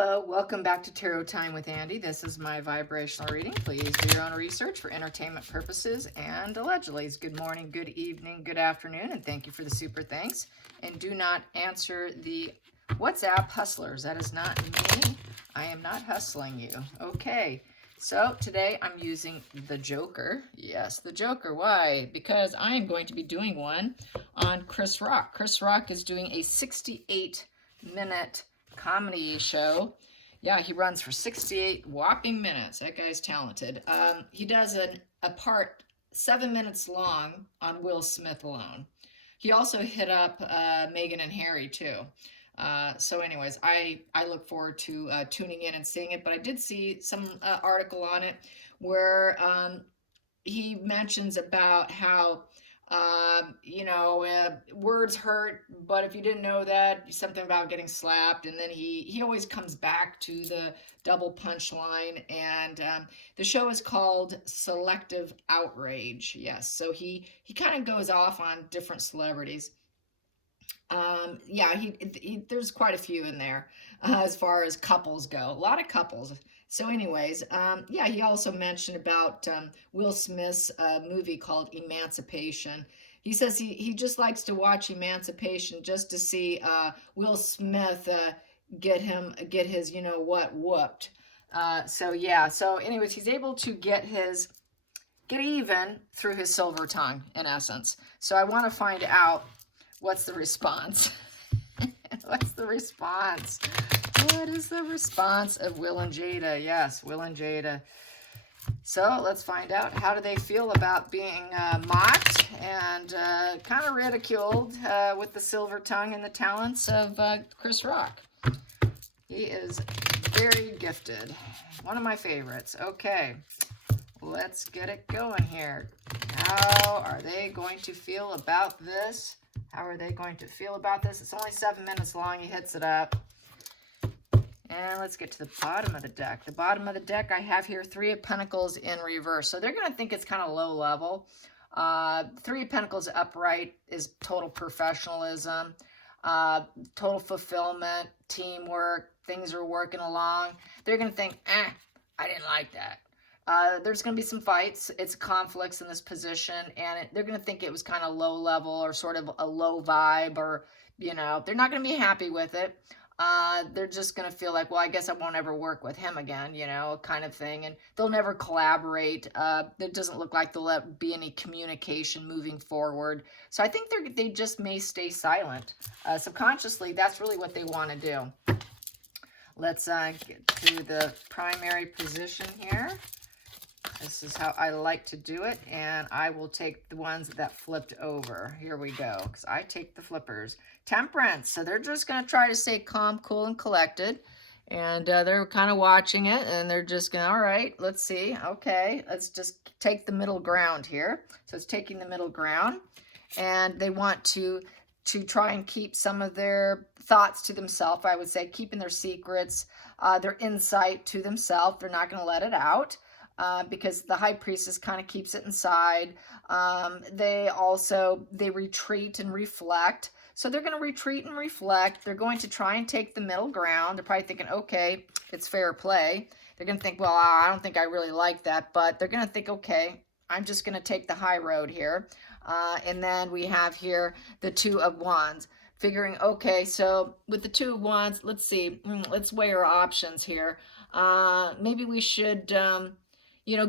Hello, welcome back to Tarot Time with Andy. This is my vibrational reading. Please do your own research for entertainment purposes and allegedly. Good morning, good evening, good afternoon, and thank you for the super thanks. And do not answer the WhatsApp hustlers. That is not me. I am not hustling you. Okay, so today I'm using the Joker. Yes, the Joker. Why? Because I am going to be doing one on Chris Rock. Chris Rock is doing a 68-minute comedy show. Yeah, he runs for 68 whopping minutes. That guy's talented. He does a part 7 minutes long on Will Smith alone. He also hit up Meghan and Harry too. So anyways, I look forward to tuning in and seeing it, but I did see some article on it where he mentions about how words hurt, but if you didn't know that, something about getting slapped, and then he always comes back to the double punchline, and the show is called Selective Outrage. Yes, so he kind of goes off on different celebrities. Yeah, there's quite a few in there as far as couples go. A lot of couples. So anyways, yeah, he also mentioned about Will Smith's movie called Emancipation. He says he just likes to watch Emancipation just to see Will Smith get his whooped. So yeah, so anyways, he's able to get even through his silver tongue in essence. So I want to find out what's the response. What's the response? What is the response of Will and Jada? Yes, Will and Jada. So let's find out. How do they feel about being mocked and kind of ridiculed with the silver tongue and the talents of Chris Rock? He is very gifted. One of my favorites. Okay, let's get it going here. How are they going to feel about this? How are they going to feel about this? It's only 7 minutes long. He hits it up. And let's get to the bottom of the deck. The bottom of the deck, I have here 3 of Pentacles in reverse. So they're going to think it's kind of low level. 3 of Pentacles upright is total professionalism, total fulfillment, teamwork, things are working along. They're going to think, I didn't like that. There's going to be some fights. It's conflicts in this position, and they're going to think it was kind of low level or sort of a low vibe, or, they're not going to be happy with it. They're just going to feel like, well, I guess I won't ever work with him again, kind of thing. And they'll never collaborate. It doesn't look like there'll be any communication moving forward. So I think they just may stay silent. Subconsciously, that's really what they want to do. Let's get to the primary position here. This is how I like to do it, and I will take the ones that flipped over. Here we go, because I take the flippers. Temperance, so they're just going to try to stay calm, cool, and collected, and they're kind of watching it, and they're just going to, all right, let's see. Okay, let's just take the middle ground here. So it's taking the middle ground, and they want to try and keep some of their thoughts to themselves. I would say keeping their secrets, their insight to themselves. They're not going to let it out. Because the High Priestess kind of keeps it inside. They retreat and reflect. So they're going to retreat and reflect. They're going to try and take the middle ground. They're probably thinking, okay, it's fair play. They're going to think, well, I don't think I really like that. But they're going to think, okay, I'm just going to take the high road here. And then we have here the 2 of Wands. Figuring, okay, so with the 2 of Wands, let's see. Let's weigh our options here. Maybe we should...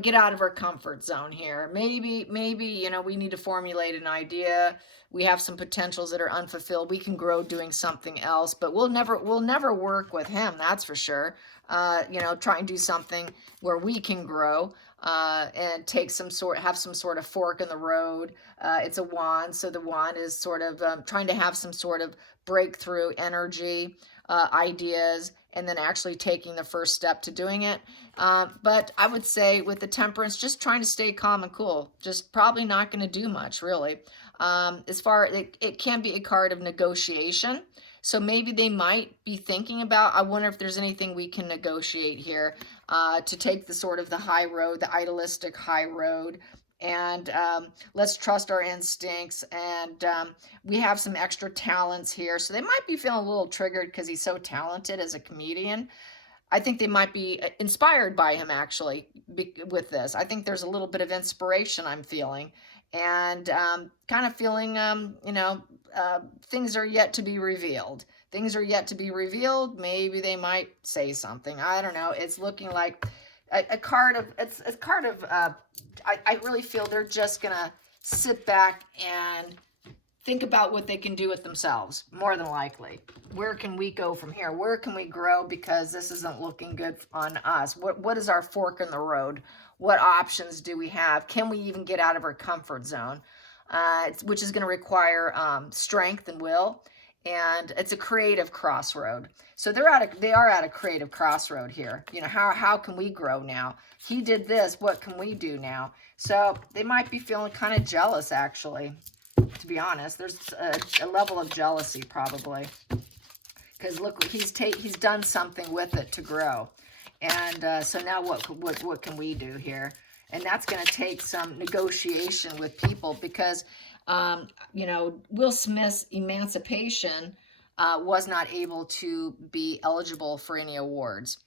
get out of our comfort zone here. Maybe, we need to formulate an idea. We have some potentials that are unfulfilled. We can grow doing something else, but we'll never work with him. That's for sure. Try and do something where we can grow, and have some sort of fork in the road. It's a wand. So the wand is sort of trying to have some sort of breakthrough energy, ideas, and then actually taking the first step to doing it. But I would say with the Temperance, just trying to stay calm and cool, just probably not going to do much, really. It can be a card of negotiation. So maybe they might be thinking about, I wonder if there's anything we can negotiate here to take the sort of the high road, the idealistic high road, and let's trust our instincts, and we have some extra talents here, so they might be feeling a little triggered because he's so talented as a comedian. I think they might be inspired by him actually with this. I think there's a little bit of inspiration I'm feeling, and kind of feeling, things are yet to be revealed. Things are yet to be revealed. Maybe they might say something. I don't know. It's looking like a card of, it's a card of, I really feel they're just going to sit back and think about what they can do with themselves, more than likely. Where can we go from here? Where can we grow? Because this isn't looking good on us. What is our fork in the road? What options do we have? Can we even get out of our comfort zone? Which is going to require strength and will. And it's a creative crossroad. So they are at a creative crossroad here. You know, how can we grow now? He did this. What can we do now? So they might be feeling kind of jealous, actually. To be honest, there's a level of jealousy probably, because look, he's done something with it to grow, and so now what can we do here? And that's going to take some negotiation with people, because Will Smith's emancipation was not able to be eligible for any awards.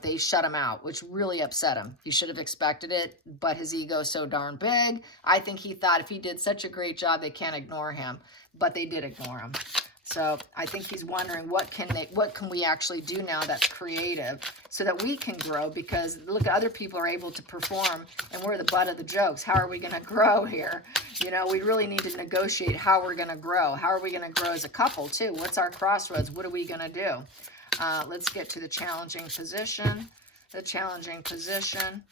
They shut him out, which really upset him. He should have expected it, but his ego is so darn big. I think he thought if he did such a great job, they can't ignore him, but they did ignore him. So I think he's wondering what can we actually do now that's creative so that we can grow, because look, other people are able to perform and we're the butt of the jokes. How are we going to grow here? We really need to negotiate how we're going to grow. How are we going to grow as a couple too? What's our crossroads? What are we going to do? Let's get to the challenging position. The challenging position.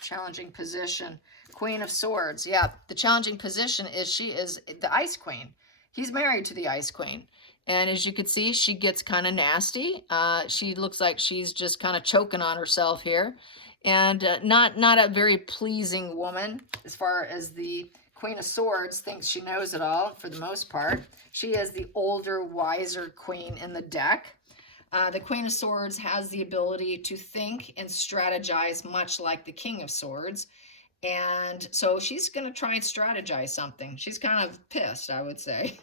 Queen of Swords. Yeah, the challenging position is she is the Ice Queen. He's married to the Ice Queen. And as you can see, she gets kind of nasty. She looks like she's just kind of choking on herself here. And not a very pleasing woman, as far as the Queen of Swords thinks she knows it all for the most part. She is the older, wiser queen in the deck. The Queen of Swords has the ability to think and strategize much like the King of Swords. And so she's going to try and strategize something. She's kind of pissed, I would say.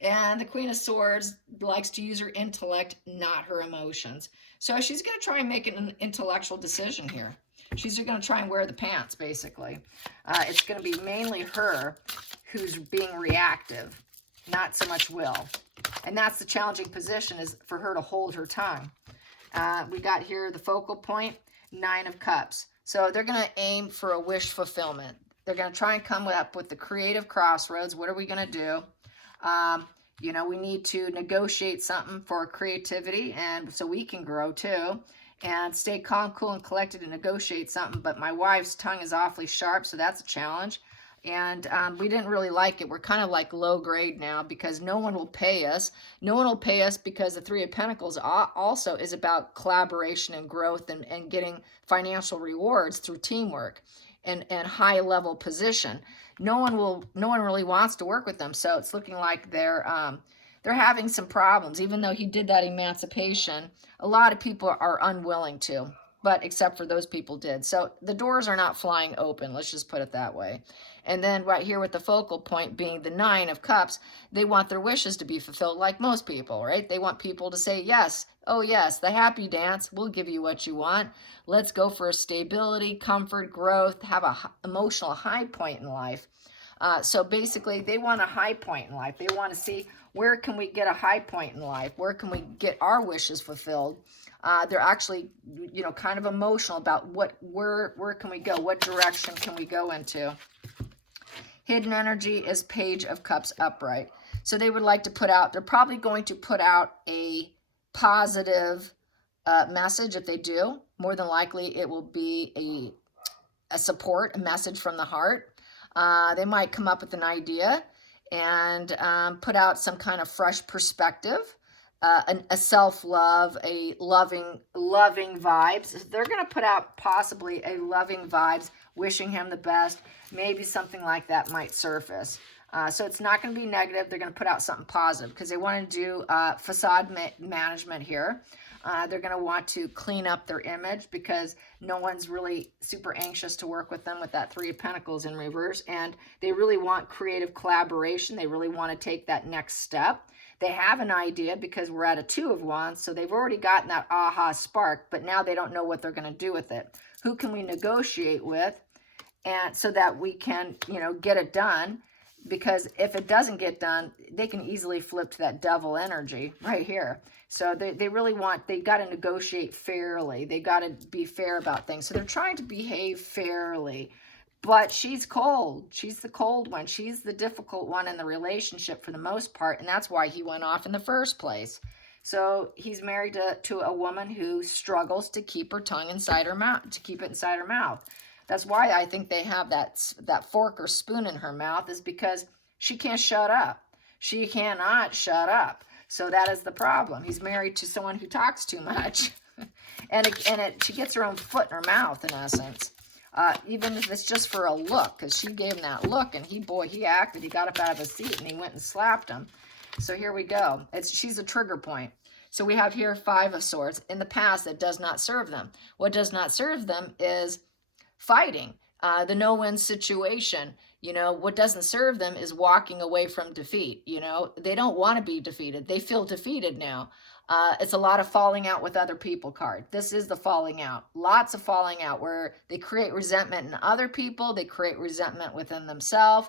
And the Queen of Swords likes to use her intellect, not her emotions. So she's going to try and make an intellectual decision here. She's going to try and wear the pants, basically. It's going to be mainly her who's being reactive, not so much Will. And that's the challenging position, is for her to hold her tongue. We got here the focal point, 9 of Cups. So they're going to aim for a wish fulfillment. They're going to try and come up with the creative crossroads. What are we going to do? We need to negotiate something for creativity, and so we can grow too, and stay calm, cool, and collected and negotiate something. But my wife's tongue is awfully sharp, so that's a challenge. And we didn't really like it. We're kind of like low grade now, because no one will pay us. No one will pay us because the Three of Pentacles also is about collaboration and growth and getting financial rewards through teamwork and high level position. No one really wants to work with them. So it's looking like they're having some problems. Even though he did that emancipation, a lot of people are unwilling to. But except for those people did. So the doors are not flying open. Let's just put it that way. And then right here with the focal point being the 9 of Cups, they want their wishes to be fulfilled like most people, right? They want people to say, yes, oh yes, the happy dance, we'll give you what you want. Let's go for stability, comfort, growth, have a emotional high point in life. So basically, they want a high point in life. They want to see, where can we get a high point in life? Where can we get our wishes fulfilled? They're actually, kind of emotional about where can we go? What direction can we go into? Hidden energy is Page of Cups upright. So they would like to they're probably going to put out a positive message. If they do, more than likely it will be a support, a message from the heart. They might come up with an idea and put out some kind of fresh perspective. A self-love, a loving vibes. They're going to put out possibly a loving vibes, wishing him the best. Maybe something like that might surface. So it's not going to be negative. They're going to put out something positive, because they want to do facade management here. They're going to want to clean up their image, because no one's really super anxious to work with them with that 3 of Pentacles in reverse. And they really want creative collaboration. They really want to take that next step. They have an idea because we're at a 2 of Wands, so they've already gotten that aha spark, but now they don't know what they're going to do with it. Who can we negotiate with, and so that we can, get it done? Because if it doesn't get done, they can easily flip to that devil energy right here. So they really they got to negotiate fairly. They got to be fair about things. So they're trying to behave fairly. But she's cold. She's the cold one. She's the difficult one in the relationship for the most part. And that's why he went off in the first place. So he's married to a woman who struggles to keep her tongue inside her mouth, to keep it inside her mouth. That's why I think they have that fork or spoon in her mouth, is because she can't shut up. She cannot shut up. So that is the problem. He's married to someone who talks too much. She gets her own foot in her mouth, in essence. Even if it's just for a look, because she gave him that look, and he acted. He got up out of his seat, and he went and slapped him. So here we go. She's a trigger point. So we have here 5 of Swords. In the past, it does not serve them. What does not serve them is fighting, the no-win situation. What doesn't serve them is walking away from defeat. They don't want to be defeated. They feel defeated now. It's a lot of falling out with other people card. This is the falling out. Lots of falling out where they create resentment in other people. They create resentment within themselves.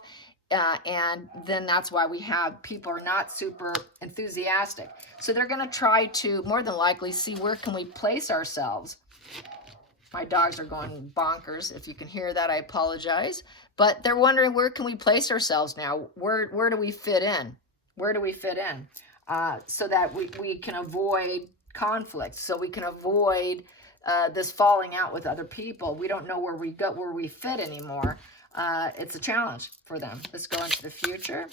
And then that's why we have people are not super enthusiastic. So they're going to try to, more than likely, see where can we place ourselves. My dogs are going bonkers. If you can hear that, I apologize. But they're wondering, where can we place ourselves now? Where do we fit in? Where do we fit in? So that we can avoid conflict, so we can avoid this falling out with other people. We don't know where we fit anymore. It's a challenge for them. Let's go into the future.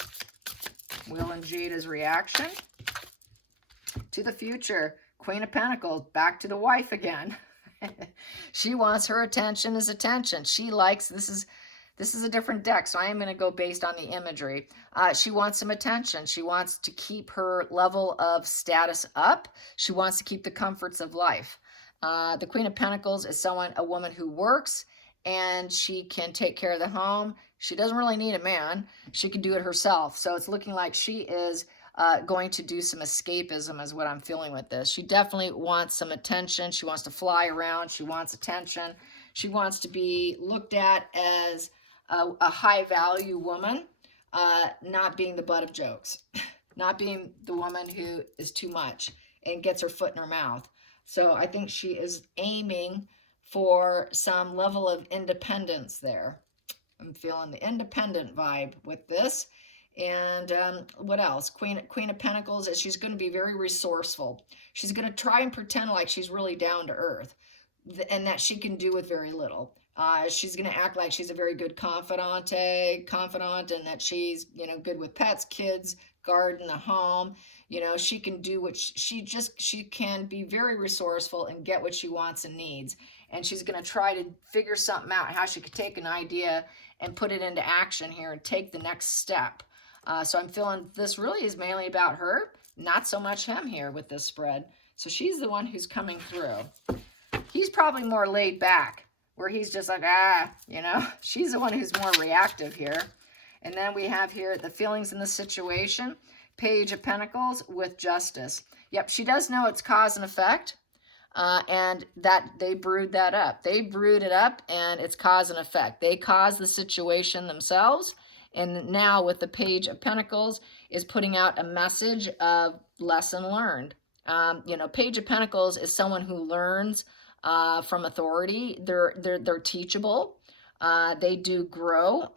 Will and Jada's reaction to the future. Queen of Pentacles, back to the wife again. She wants her attention is attention. She likes, this is a different deck, so I am going to go based on the imagery. She wants some attention. She wants to keep her level of status up. She wants to keep the comforts of life. The Queen of Pentacles is a woman who works, and she can take care of the home. She doesn't really need a man. She can do it herself. So it's looking like she is going to do some escapism, is what I'm feeling with this. She definitely wants some attention. She wants to fly around. She wants attention. She wants to be looked at as a high value woman, not being the butt of jokes, not being the woman who is too much and gets her foot in her mouth. So I think she is aiming for some level of independence there. I'm feeling the independent vibe with this. And what else? Queen of Pentacles is she's going to be very resourceful. She's going to try and pretend like she's really down to earth and that she can do with very little. She's going to act like she's a very good confidant, and that she's, good with pets, kids, garden, the home. She can do what she can be very resourceful and get what she wants and needs. And she's going to try to figure something out, how she could take an idea and put it into action here and take the next step. So I'm feeling this really is mainly about her, not so much him here with this spread. So she's the one who's coming through. He's probably more laid back, where he's just like, she's the one who's more reactive here. And then we have here the feelings in the situation, Page of Pentacles with Justice. Yep, she does know it's cause and effect, and that they brewed that up. They brewed it up, and it's cause and effect. They caused the situation themselves, and now with the Page of Pentacles is putting out a message of lesson learned. Page of Pentacles is someone who learns from authority. They're teachable. They do grow.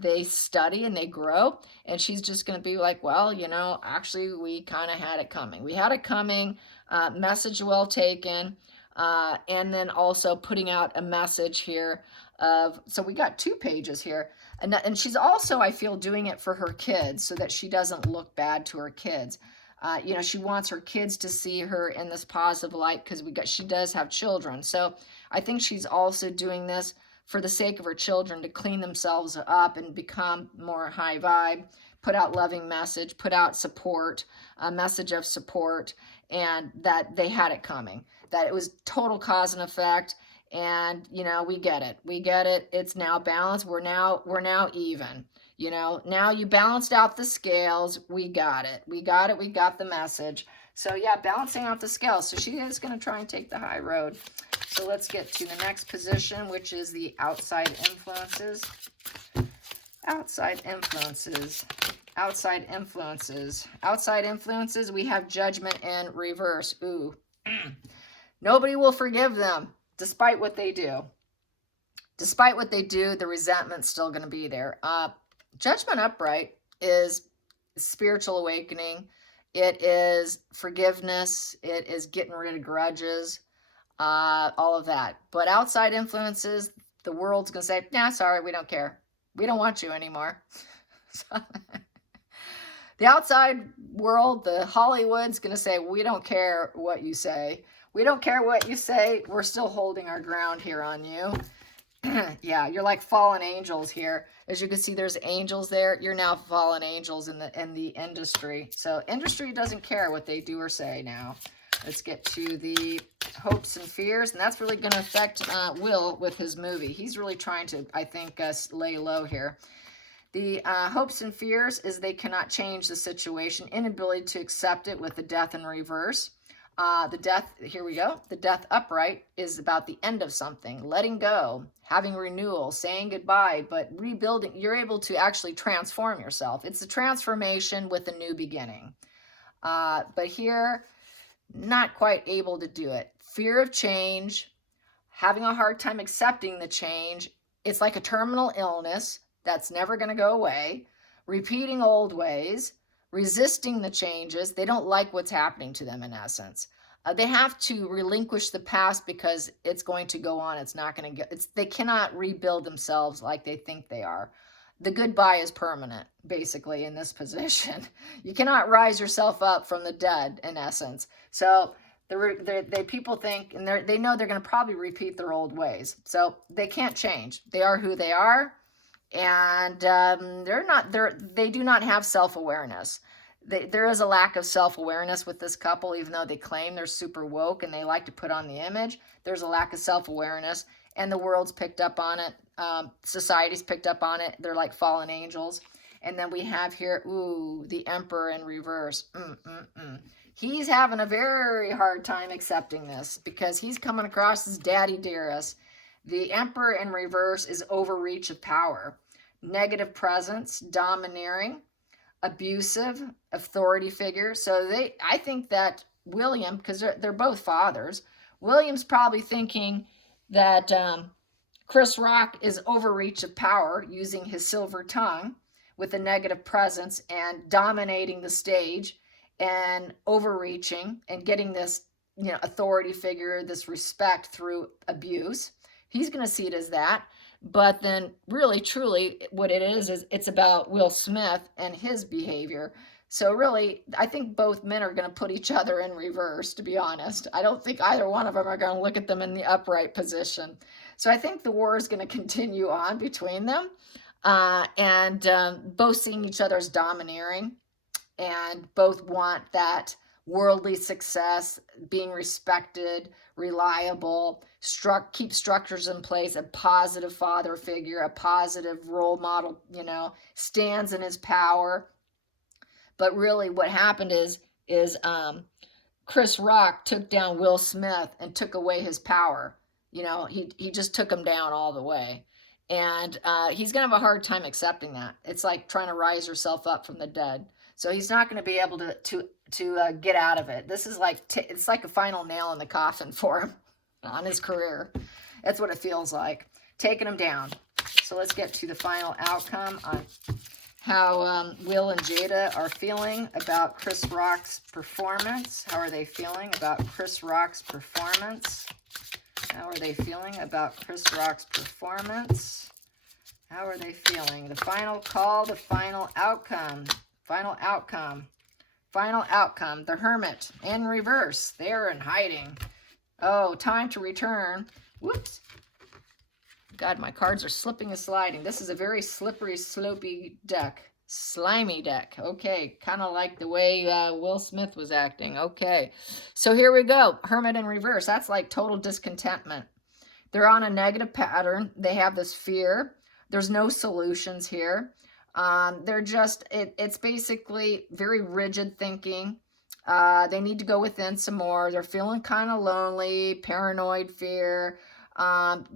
They study and they grow. And she's just going to be like, well, actually we kind of had it coming. We had it coming. Message well taken. And then also putting out a message here so we got 2 pages here. And she's also, I feel, doing it for her kids so that she doesn't look bad to her kids. She wants her kids to see her in this positive light because she does have children. So I think she's also doing this for the sake of her children to clean themselves up and become more high vibe, put out loving message, put out support, a message of support, and that they had it coming, that it was total cause and effect. And, we get it. We get it. It's now balanced. We're now even. You know, now you balanced out the scales. We got it. We got it. We got the message. So yeah, balancing out the scales. So she is going to try and take the high road. So let's get to the next position, which is the outside influences. Outside influences. Outside influences. Outside influences, we have judgment in reverse. Ooh. Nobody will forgive them, despite what they do. Despite what they do, the resentment's still going to be there. Judgment upright is spiritual awakening. It is forgiveness. It is getting rid of grudges, all of that. But outside influences, the world's going to say, nah, sorry, we don't care. We don't want you anymore. The outside world, the Hollywood's going to say, we don't care what you say. We don't care what you say. We're still holding our ground here on you. Yeah, you're like fallen angels here. As you can see, there's angels there. You're now fallen angels in the industry. So industry doesn't care what they do or say now. Let's get to the hopes and fears. And that's really going to affect Will with his movie. He's really trying to, I think, lay low here. The hopes and fears is they cannot change the situation. Inability to accept it with the death in reverse. The death, here we go. The death upright is about the end of something, letting go, having renewal, saying goodbye, but rebuilding. You're able to actually transform yourself. It's a transformation with a new beginning. But here, not quite able to do it. Fear of change, having a hard time accepting the change. It's like a terminal illness that's never going to go away. Repeating old ways. Resisting the changes. They don't like what's happening to them in essence. They have to relinquish the past because it's going to go on. It's not going to get, they cannot rebuild themselves like they think they are. The goodbye is permanent, basically, in this position. You cannot rise yourself up from the dead, in essence. So people think, and they know they're going to probably repeat their old ways. So they can't change. They are who they are. And they do not have self-awareness. There is a lack of self-awareness with this couple, even though they claim they're super woke and they like to put on the image. There's a lack of self-awareness, and the world's picked up on it. Society's picked up on it. They're like fallen angels. And then we have here, ooh, the Emperor in reverse. He's having a very hard time accepting this because he's coming across as daddy dearest. The Emperor in reverse is overreach of power, negative presence, domineering, abusive, authority figure. So I think that William, because they're both fathers, William's probably thinking that Chris Rock is overreach of power, using his silver tongue with a negative presence and dominating the stage and overreaching and getting this, authority figure, this respect through abuse. He's going to see it as that. But then really, truly, what it is it's about Will Smith and his behavior. So really, I think both men are going to put each other in reverse, to be honest. I don't think either one of them are going to look at them in the upright position. So I think the war is going to continue on between them. And both seeing each other as domineering. And both want that worldly success, being respected, reliable, keep structures in place, a positive father figure, a positive role model, stands in his power. But really what happened is Chris Rock took down Will Smith and took away his power. He just took him down all the way. And he's going to have a hard time accepting that. It's like trying to rise yourself up from the dead. So he's not going to be able to get out of it. This is like, it's like a final nail in the coffin for him on his career. That's what it feels like. Taking him down. So let's get to the final outcome on how Will and Jada are feeling about Chris Rock's performance. How are they feeling about Chris Rock's performance? How are they feeling about Chris Rock's performance? How are they feeling? The final call, the final outcome. Final outcome. Final outcome. The Hermit in reverse. They're in hiding. Oh, time to return. Whoops. God, my cards are slipping and sliding. This is a very slippery, slopey deck. Slimy deck. Okay, kind of like the way Will Smith was acting. Okay, so here we go. Hermit in reverse. That's like total discontentment. They're on a negative pattern. They have this fear. There's no solutions here. They're just, it's basically very rigid thinking. They need to go within some more. They're feeling kind of lonely, paranoid, fear.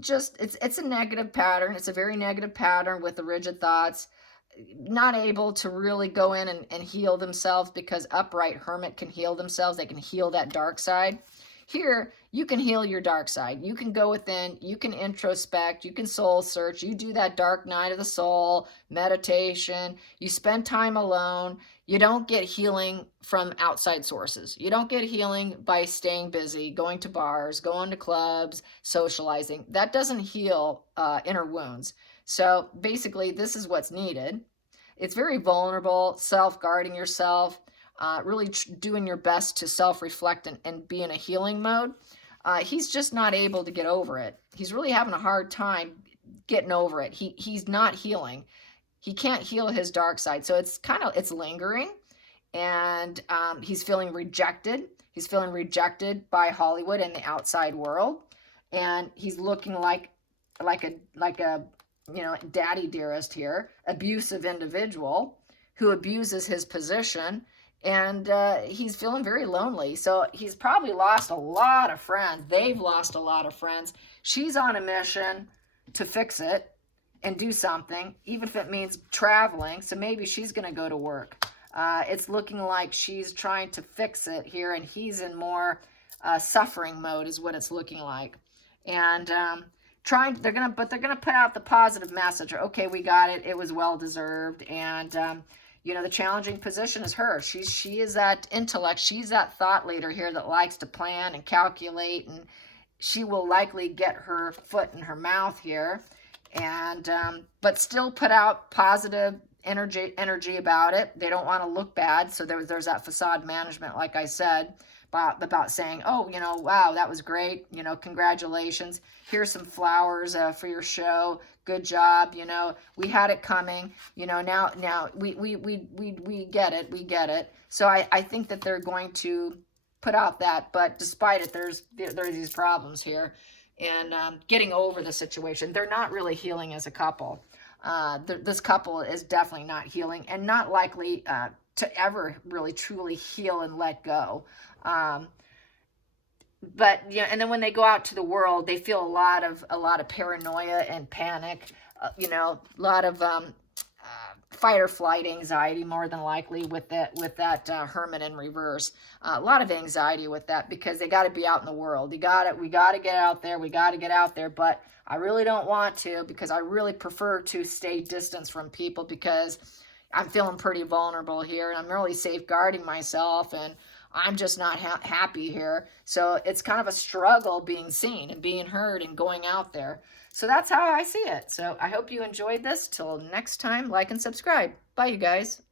Just it's a negative pattern. It's a very negative pattern with the rigid thoughts. Not able to really go in and heal themselves, because upright hermit can heal themselves. They can heal that dark side. Here, you can heal your dark side. You can go within, you can introspect, you can soul search, you do that dark night of the soul, meditation, you spend time alone. You don't get healing from outside sources. You don't get healing by staying busy, going to bars, going to clubs, socializing. That doesn't heal inner wounds. So basically, this is what's needed. It's very vulnerable, self-guarding yourself, really doing your best to self-reflect and be in a healing mode. He's just not able to get over it. He's really having a hard time getting over it. He's not healing. He can't heal his dark side. So it's lingering, and he's feeling rejected. He's feeling rejected by Hollywood and the outside world. And he's looking like a daddy dearest here, abusive individual who abuses his position, and he's feeling very lonely. So he's probably lost a lot of friends. They've lost a lot of friends. She's on a mission to fix it and do something, even if it means traveling. So maybe she's going to go to work. It's looking like she's trying to fix it here, and he's in more suffering mode is what it's looking like. And they're gonna put out the positive message. Okay, we got it. It was well deserved. And the challenging position is her. She is that intellect. She's that thought leader here that likes to plan and calculate, and she will likely get her foot in her mouth here, and but still put out positive energy about it. They don't want to look bad, so there's that facade management, like I said, about saying, oh, wow, that was great, congratulations, here's some flowers for your show, good job, we had it coming, now we get it. So I think that they're going to put out that, but despite it, there are these problems here, and getting over the situation. They're not really healing as a couple. This couple is definitely not healing, and not likely to ever really truly heal and let go. But and then when they go out to the world, they feel a lot of paranoia and panic, a lot of fight or flight anxiety, more than likely, with that hermit in reverse. A lot of anxiety with that, because they got to be out in the world. We got to get out there, but I really don't want to, because I really prefer to stay distance from people, because I'm feeling pretty vulnerable here, and I'm really safeguarding myself, and I'm just not happy here. So it's kind of a struggle being seen and being heard and going out there. So that's how I see it. So I hope you enjoyed this. Till next time, like and subscribe. Bye, you guys.